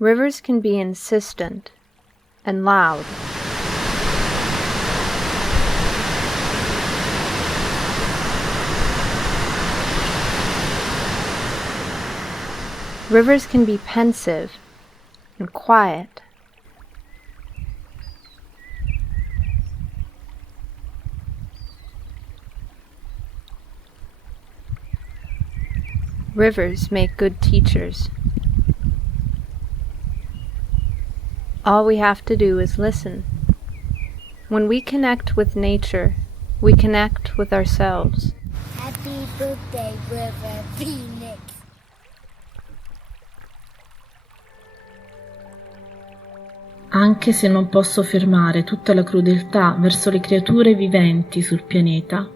Rivers can be insistent and loud. Rivers can be pensive and quiet. Rivers make good teachers. All we have to do is listen. When we connect with nature, we connect with ourselves. Happy birthday, River Phoenix. Anche se non posso fermare tutta la crudeltà verso le creature viventi sul pianeta,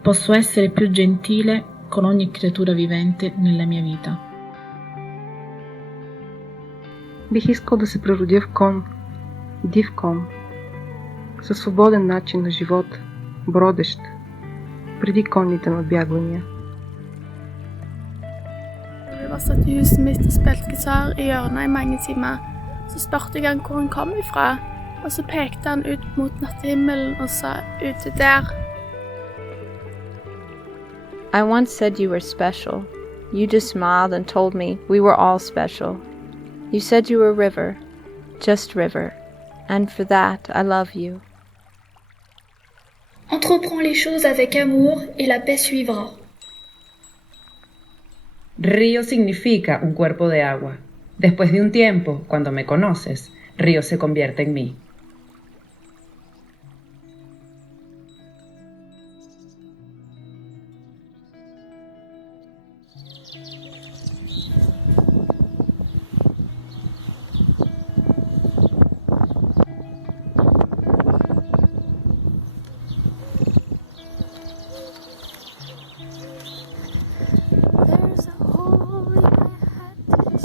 posso essere più gentile con ogni creatura vivente нella mia vita. Бих искал да се преродя в кон, див кон, със свободен начин на живот, бродещ, преди конните надбягвания. Jeg var satt i huset mitt og spilte gitar i hjørnet i mange timer. Så spurte jeg han hvor han kom ifra, og så pekte han ut mot nattehimmelen og sa ute der. I once said you were special. You just smiled and told me we were all special. You said you were River, just River, and for that I love you. Entreprends les choses avec amour et la paix suivra. Río significa un cuerpo de agua. Después de un tiempo, cuando me conoces, Río se convierte en mí. There's a hole in my hat,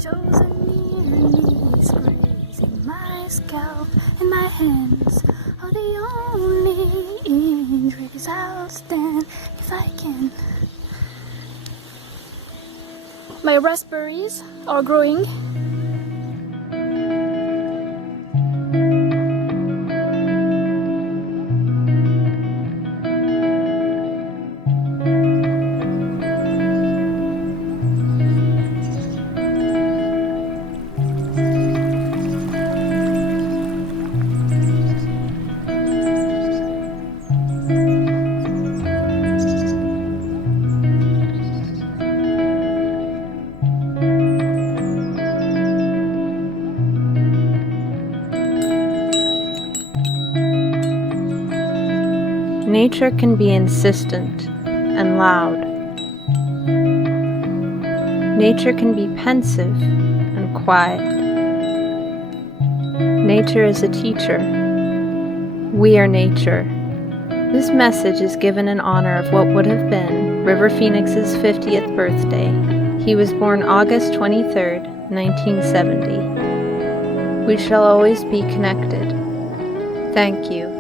shows a knees grazing my scalp, and my hands are the only injuries I'll stand if I can. My raspberries are growing. Nature can be insistent and loud. Nature can be pensive and quiet. Nature is a teacher. We are nature. This message is given in honor of what would have been River Phoenix's 50th birthday. He was born August 23rd, 1970. We shall always be connected. Thank you.